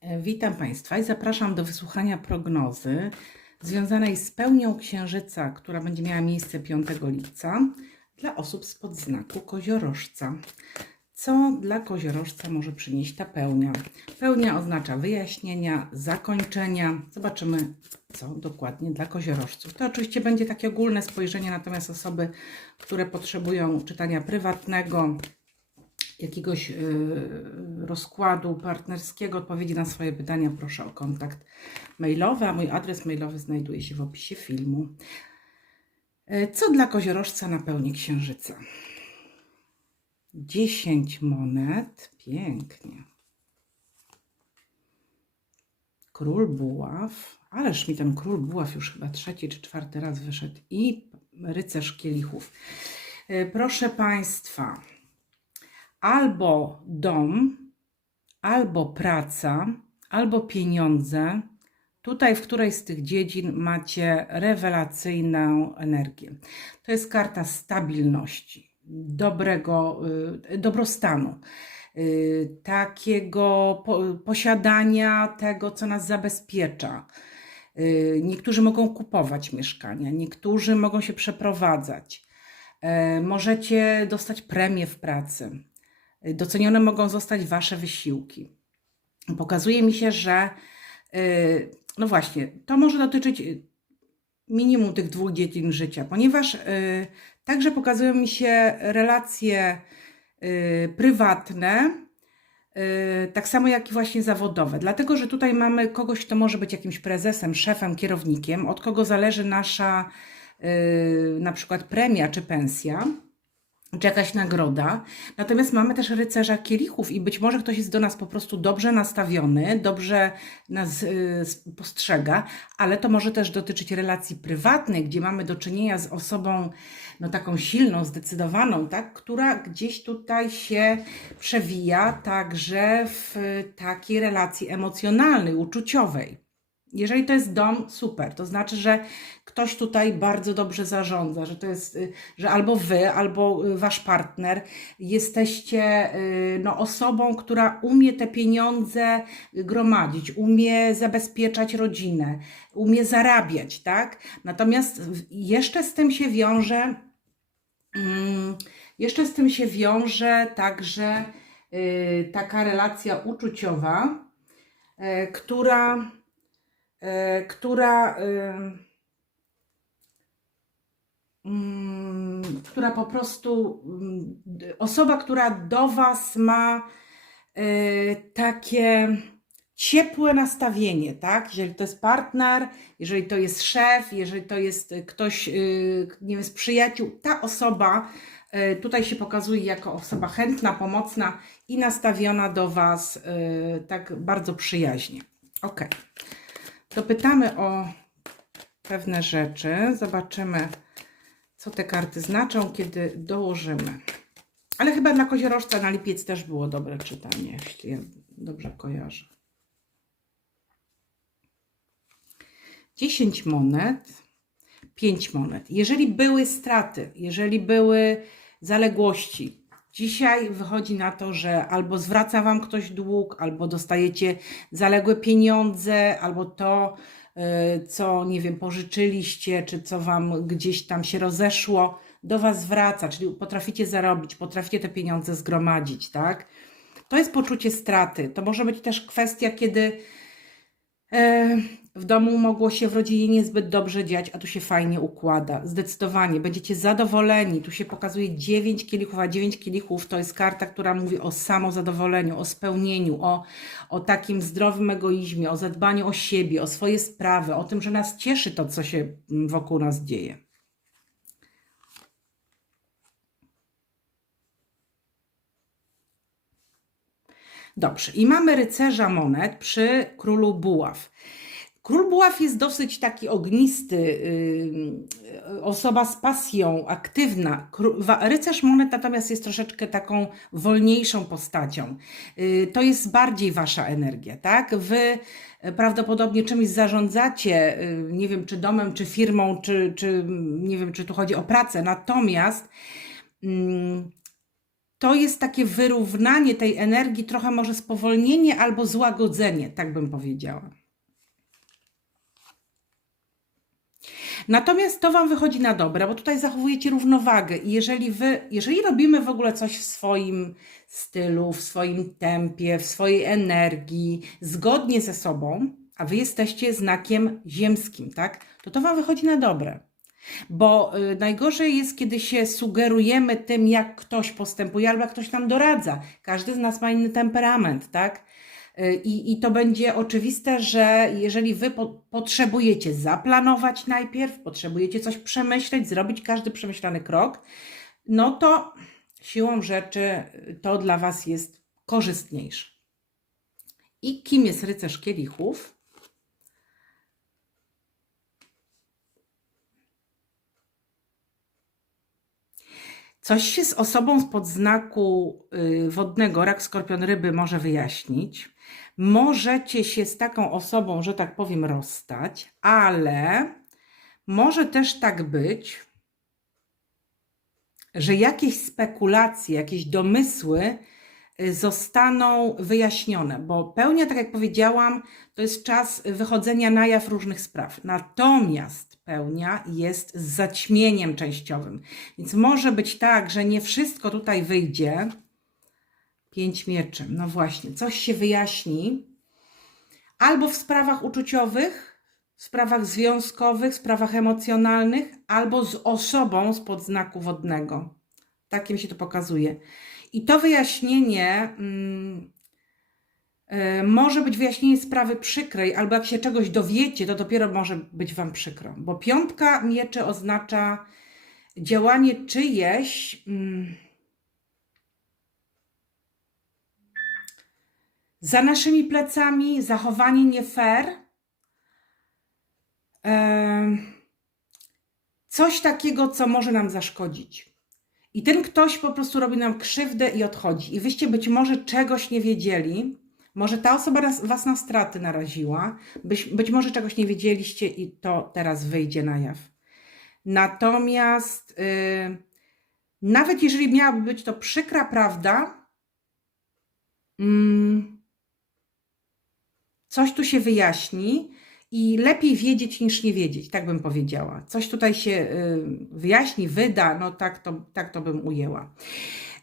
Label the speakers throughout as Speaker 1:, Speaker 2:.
Speaker 1: E, Witam Państwa i zapraszam do wysłuchania prognozy związanej z pełnią Księżyca, która będzie miała miejsce 5 lipca dla osób spod znaku koziorożca. Co dla koziorożca może przynieść ta pełnia? Pełnia oznacza wyjaśnienia, zakończenia. Zobaczymy, co dokładnie dla koziorożców. To oczywiście będzie takie ogólne spojrzenie, natomiast osoby, które potrzebują czytania prywatnego, jakiegoś y, rozkładu partnerskiego, odpowiedzi na swoje pytania, proszę o kontakt mailowy, a mój adres mailowy znajduje się w opisie filmu. Y, Co dla koziorożca na pełni księżyca? 10 monet, pięknie. Król buław, ależ mi ten król buław już chyba trzeci czy czwarty raz wyszedł i rycerz kielichów. Y, Proszę Państwa, albo dom, albo praca, albo pieniądze. Tutaj w którejś z tych dziedzin macie rewelacyjną energię. To jest karta stabilności, dobrego, y, dobrostanu, y, takiego po, posiadania tego, co nas zabezpiecza. Y, Niektórzy mogą kupować mieszkania, niektórzy mogą się przeprowadzać. E, Możecie dostać premię w pracy. Docenione mogą zostać Wasze wysiłki. Pokazuje mi się, że y, no właśnie, to może dotyczyć y, minimum tych dwóch dziedzin życia, ponieważ y, także pokazują mi się relacje prywatne, tak samo jak i właśnie zawodowe. Dlatego, że tutaj mamy kogoś, kto może być jakimś prezesem, szefem, kierownikiem, od kogo zależy nasza na przykład premia czy pensja czy jakaś nagroda. Natomiast mamy też rycerza kielichów i być może ktoś jest do nas po prostu dobrze nastawiony, dobrze nas y, postrzega, ale to może też dotyczyć relacji prywatnych, gdzie mamy do czynienia z osobą no taką silną, zdecydowaną, tak, która gdzieś tutaj się przewija także w takiej relacji emocjonalnej, uczuciowej. Jeżeli to jest dom, super. To znaczy, że ktoś tutaj bardzo dobrze zarządza, że to jest, y, że albo wy, albo y, wasz partner jesteście y, no, osobą, która umie te pieniądze gromadzić, umie zabezpieczać rodzinę, umie zarabiać, tak? Natomiast jeszcze z tym się wiąże, mm, jeszcze z tym się wiąże także taka relacja uczuciowa, która która, em, mm, która po prostu, mm, osoba, która do Was ma e, takie ciepłe nastawienie, tak? Jeżeli to jest partner, jeżeli to jest szef, jeżeli to jest e, ktoś, e, nie wiem, z przyjaciół, ta osoba e, tutaj się pokazuje jako osoba chętna, pomocna i nastawiona do Was e, tak bardzo przyjaźnie. Ok. Dopytamy o pewne rzeczy. Zobaczymy, co te karty znaczą, kiedy dołożymy. Ale chyba dla koziorożca na lipiec też było dobre czytanie, jeśli ja dobrze kojarzę. 10 monet, 5 monet. Jeżeli były straty, jeżeli były zaległości, dzisiaj wychodzi na to, że albo zwraca Wam ktoś dług, albo dostajecie zaległe pieniądze, albo to, y, co, nie wiem, pożyczyliście, czy co Wam gdzieś tam się rozeszło, do Was wraca, czyli potraficie zarobić, potraficie te pieniądze zgromadzić, tak? To jest poczucie straty. To może być też kwestia, kiedy w domu mogło się w rodzinie niezbyt dobrze dziać, a tu się fajnie układa. Zdecydowanie będziecie zadowoleni. Tu się pokazuje 9 kielichów, a 9 kielichów to jest karta, która mówi o samozadowoleniu, o spełnieniu, o, o takim zdrowym egoizmie, o zadbaniu o siebie, o swoje sprawy, o tym, że nas cieszy to, co się wokół nas dzieje. Dobrze, i mamy rycerza monet przy królu buław. Król buław jest dosyć taki ognisty, yy, osoba z pasją, aktywna. Rycerz monet natomiast jest troszeczkę taką wolniejszą postacią. Yy, to jest bardziej wasza energia, tak? Wy e, prawdopodobnie czymś zarządzacie, yy, nie wiem, czy domem, czy firmą, czy, czy nie wiem, czy tu chodzi o pracę. Natomiast mm, to jest takie wyrównanie tej energii, trochę może spowolnienie albo złagodzenie, tak bym powiedziała. Natomiast to Wam wychodzi na dobre, bo tutaj zachowujecie równowagę i jeżeli Wy, jeżeli robimy w ogóle coś w swoim stylu, w swoim tempie, w swojej energii, zgodnie ze sobą, a Wy jesteście znakiem ziemskim, tak? To to Wam wychodzi na dobre. Bo y, najgorzej jest, kiedy się sugerujemy tym, jak ktoś postępuje, albo jak ktoś nam doradza. Każdy z nas ma inny temperament, tak? Y, I, I to będzie oczywiste, że jeżeli wy po, potrzebujecie zaplanować najpierw, potrzebujecie coś przemyśleć, zrobić każdy przemyślany krok, no to siłą rzeczy to dla was jest korzystniejsze. I kim jest rycerz kielichów? Coś się z osobą spod znaku y, wodnego, rak, skorpion, ryby może wyjaśnić. Możecie się z taką osobą, że tak powiem, rozstać, ale może też tak być, że jakieś spekulacje, jakieś domysły zostaną wyjaśnione, bo pełnia, tak jak powiedziałam, to jest czas wychodzenia na jaw różnych spraw. Natomiast pełnia jest zaćmieniem częściowym, więc może być tak, że nie wszystko tutaj wyjdzie. Pięć mieczy, no właśnie, coś się wyjaśni, albo w sprawach uczuciowych, w sprawach związkowych, w sprawach emocjonalnych, albo z osobą spod znaku wodnego. Tak mi się to pokazuje. I to wyjaśnienie mm, y, może być wyjaśnienie sprawy przykrej, albo jak się czegoś dowiecie, to dopiero może być Wam przykro. Bo piątka mieczy oznacza działanie czyjeś. Mm, za naszymi plecami, zachowanie nie fair. Em, coś takiego, co może nam zaszkodzić. I ten ktoś po prostu robi nam krzywdę i odchodzi. I wyście być może czegoś nie wiedzieli, może ta osoba was na straty naraziła, być, być może czegoś nie wiedzieliście i to teraz wyjdzie na jaw. Natomiast y, nawet jeżeli miałaby być to przykra prawda, mm, coś tu się wyjaśni i lepiej wiedzieć niż nie wiedzieć, tak bym powiedziała. Coś tutaj się y, wyjaśni, wyda, no tak to, tak to bym ujęła.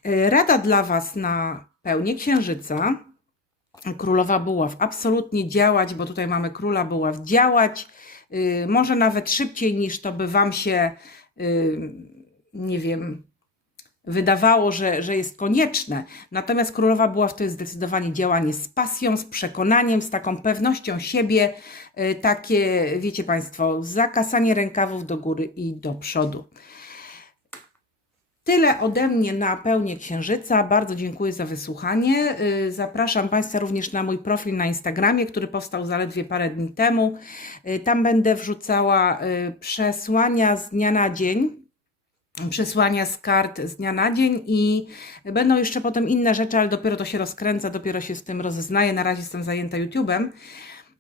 Speaker 1: Y, Rada dla Was na pełnię księżyca. Królowa Buław, absolutnie działać, bo tutaj mamy króla Buław, działać, y, może nawet szybciej niż to by Wam się, nie wiem, wydawało, że, że jest konieczne. Natomiast Królowa Buław to jest zdecydowanie działanie z pasją, z przekonaniem, z taką pewnością siebie, y, takie, wiecie Państwo, zakasanie rękawów do góry i do przodu. Tyle ode mnie na pełnię księżyca. Bardzo dziękuję za wysłuchanie. Y, Zapraszam Państwa również na mój profil na Instagramie, który powstał zaledwie parę dni temu. Y, Tam będę wrzucała przesłania z dnia na dzień. Przesłania z kart z dnia na dzień i będą jeszcze potem inne rzeczy, ale dopiero to się rozkręca, dopiero się z tym rozeznaję. Na razie jestem zajęta YouTube'em.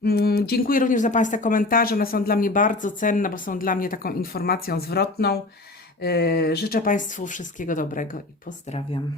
Speaker 1: Mm, Dziękuję również za Państwa komentarze. One są dla mnie bardzo cenne, bo są dla mnie taką informacją zwrotną. Yy, Życzę Państwu wszystkiego dobrego i pozdrawiam.